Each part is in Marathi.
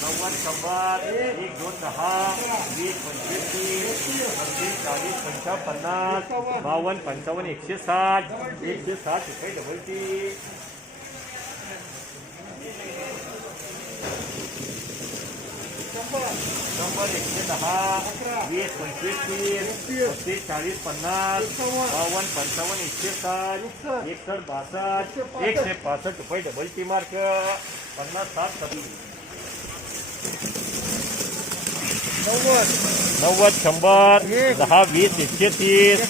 नव्वद शंभर एक दोन दहा वीस पंचवीस तीस पस्तीस चाळीस पंचावन्न पन्नास एकशे साठ एकशे साठ रुपये डबल टी शंभर एकशे दहा वीस पंचवीस तीस पस्तीस चाळीस पन्नास बावन्न पंचावन्न एकशे साठ एकसष्ट बासष्ट एकशे पासष्ट रुपये डबल टी मार्क पन्नास साठ सत्तर નવ્વદ. શંભર દहा વીસ એકસેતીસ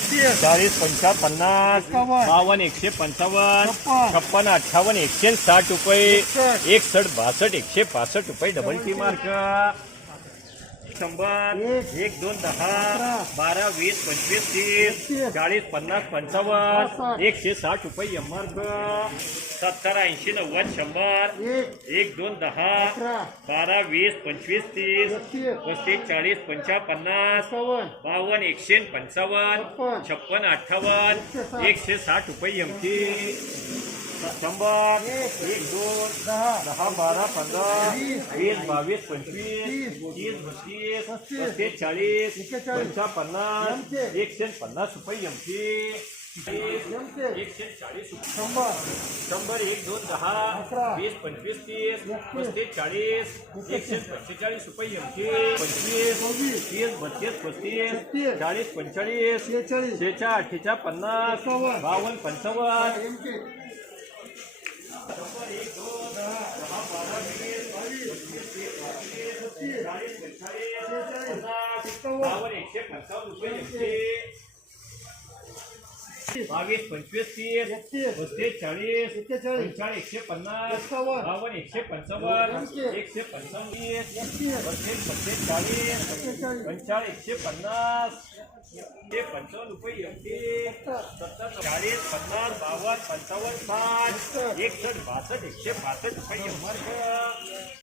ચાલીસ પંચા પન્નાસ બાવન એકસે પંચાવન છપ્પન. અઠાવન એકસે સાઠ રૂપિયા એકસઠ. બાસઠ એકસે પાસઠ રૂપિયા ડબલ ટી માર્ક शंभर एक दोन दहा बारा वीस पंचवीस तीस चाळीस पन्नास पंचावन्न एकशे साठ रुपये एम मार्क सत्तर ऐंशी नव्वद शंभर एक दोन दहा बारा वीस पंचवीस तीस पस्तीस चाळीस पंचा पन्नास बावन्न एकशे पंचावन्न छप्पन अठ्ठावन्न एकशे साठ रुपये एमटी शंभर एक दोन दहा बारा पंधरा वीस बावीस पंचवीस तीस बत्तीस पस्तीस चाळीस पंचा पन्नास एकशे पन्नास रुपये एमटी एकशे चाळीस रुपये. शंभर. एक दोन दहा वीस पंचवीस तीस पस्तीस चाळीस एकशे. पंचेचाळीस रुपये एमशे पंचवीस तीस बत्तीस पस्तीस चाळीस पंचेचाळीस शेचा अठ्ठेच्या पन्नास बावन्न पंचावन्न. એકસો પચાસ બાવીસ પંચવીસ ત્રીસ ચાલીસ પંચાળીસ એકસો પન્નાસ બાવન એકસો પંચાવન એકસો પંચાવીસ બત્રીસ બત્રીસ ચાલીસ પંચાળીસ એકસો પન્નાસ એ પંચાવન રૂપિયા એકથી સત્તર. ચાલીસ પન્નાસ બાવન પંચાવન સાઠ એકસઠ બાસઠ એકસો બાસઠ રૂપિયા